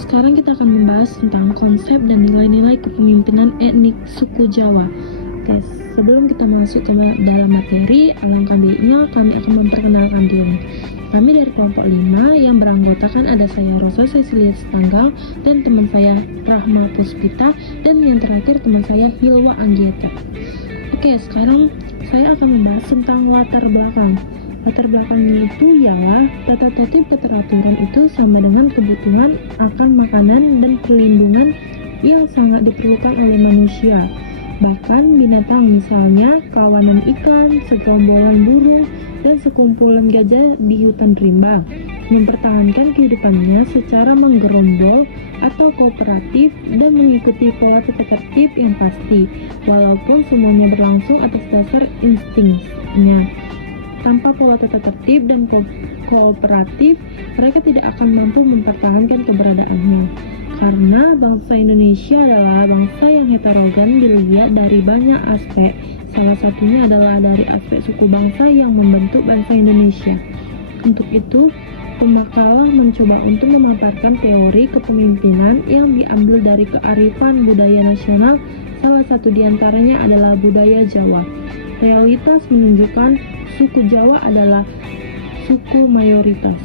Sekarang kita akan membahas tentang konsep dan nilai-nilai kepemimpinan etnik suku Jawa. Oke, sebelum kita masuk ke dalam materi, alangkah baiknya kami akan memperkenalkan diri. Kami dari kelompok 5 yang beranggotakan ada saya Rosa Cecilia Stanggal dan teman saya Rahma Puspita dan yang terakhir teman saya Hilwa Anggieta. Oke, sekarang saya akan membahas tentang latar belakang. Latar belakangnya itu ialah tata tertib keteraturan itu sama dengan kebutuhan akan makanan dan perlindungan yang sangat diperlukan oleh manusia. Bahkan binatang misalnya kawanan ikan, segerombolan burung, dan sekumpulan gajah di hutan rimba mempertahankan kehidupannya secara menggerombol atau kooperatif dan mengikuti pola tata tertib yang pasti, walaupun semuanya berlangsung atas dasar instingnya. Tanpa pola tata tertib dan kooperatif, mereka tidak akan mampu mempertahankan keberadaannya. Karena bangsa Indonesia adalah bangsa yang heterogen dilihat dari banyak aspek. Salah satunya adalah dari aspek suku bangsa yang membentuk bangsa Indonesia. Untuk itu, pemakalah mencoba untuk memaparkan teori kepemimpinan yang diambil dari kearifan budaya nasional. Salah satu diantaranya adalah budaya Jawa. Realitas menunjukkan suku Jawa adalah suku mayoritas.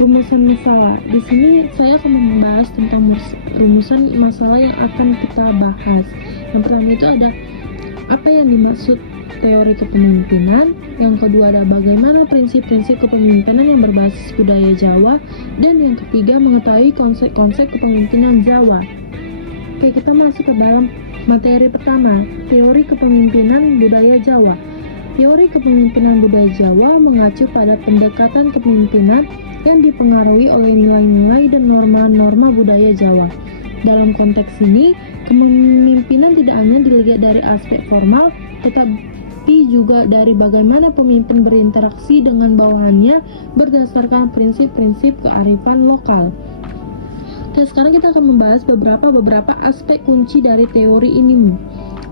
Rumusan masalah. Di sini saya akan membahas tentang rumusan masalah yang akan kita bahas. Yang pertama itu ada apa yang dimaksud teori kepemimpinan. Yang kedua ada bagaimana prinsip-prinsip kepemimpinan yang berbasis budaya Jawa. Dan yang ketiga mengetahui konsep-konsep kepemimpinan Jawa. Oke, kita masuk ke dalam materi pertama, teori kepemimpinan budaya Jawa. Teori kepemimpinan budaya Jawa mengacu pada pendekatan kepemimpinan yang dipengaruhi oleh nilai-nilai dan norma-norma budaya Jawa. Dalam konteks ini, kepemimpinan tidak hanya dilihat dari aspek formal, tetapi juga dari bagaimana pemimpin berinteraksi dengan bawahannya berdasarkan prinsip-prinsip kearifan lokal. Oke, sekarang kita akan membahas beberapa aspek kunci dari teori ini.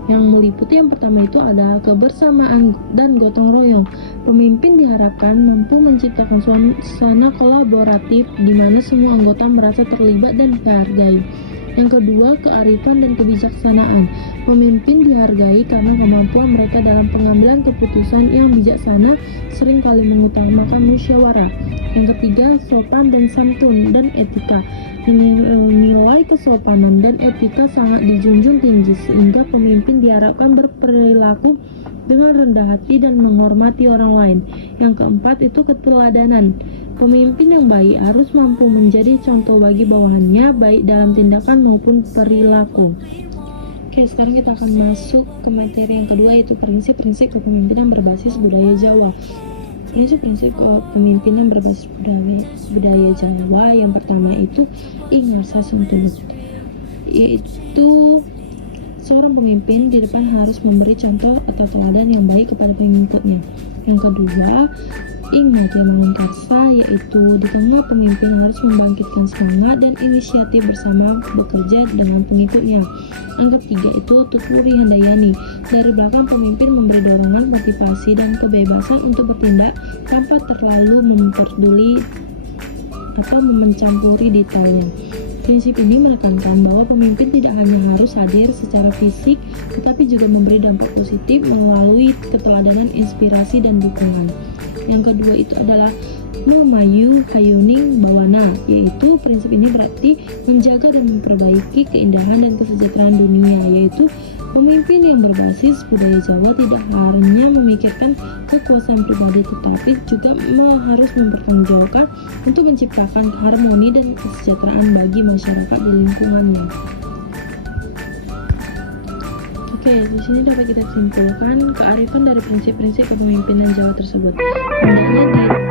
Yang meliputi yang pertama itu ada kebersamaan dan gotong royong. Pemimpin diharapkan mampu menciptakan suasana kolaboratif di mana semua anggota merasa terlibat dan dihargai. Yang kedua, kearifan dan kebijaksanaan. Pemimpin dihargai karena kemampuan mereka dalam pengambilan keputusan yang bijaksana seringkali mengutamakan musyawarah. Yang ketiga, sopan dan santun dan etika. Nilai kesopanan dan etika sangat dijunjung tinggi sehingga pemimpin diharapkan berperilaku dengan rendah hati dan menghormati orang lain. Yang keempat itu keteladanan. Pemimpin yang baik harus mampu menjadi contoh bagi bawahannya baik dalam tindakan maupun perilaku. Oke, sekarang kita akan masuk ke materi yang kedua yaitu prinsip-prinsip kepemimpinan berbasis budaya Jawa. Prinsip-prinsip kepemimpinan berbasis budaya Jawa yang pertama itu Ingarsa Sentulu, yaitu seorang pemimpin di depan harus memberi contoh atau teladan yang baik kepada pengikutnya. Yang kedua, Ingmate Mangunkarsa, yaitu di tengah pemimpin harus membangkitkan semangat dan inisiatif bersama bekerja dengan pengikutnya. Yang ketiga itu Tuturi Handayani, dari belakang pemimpin memberi dorongan, motivasi, dan kebebasan untuk bertindak tanpa terlalu memperduli atau mencampuri detailnya. Prinsip ini menekankan bahwa pemimpin tidak hanya harus hadir secara fisik, tetapi juga memberi dampak positif melalui keteladanan, inspirasi, dan dukungan. Yang kedua itu adalah Memayu Hayuning Bawana, yaitu prinsip ini berarti menjaga dan memperbaiki keindahan dan kesejahteraan dunia, yaitu pemimpin yang berbasis budaya Jawa tidak hanya memikirkan kekuasaan pribadi tetapi juga harus mempertanggungjawabkan untuk menciptakan harmoni dan kesejahteraan bagi masyarakat di lingkungannya. Oke, di sini dapat kita simpulkan kearifan dari prinsip-prinsip kepemimpinan Jawa tersebut. Hendaknya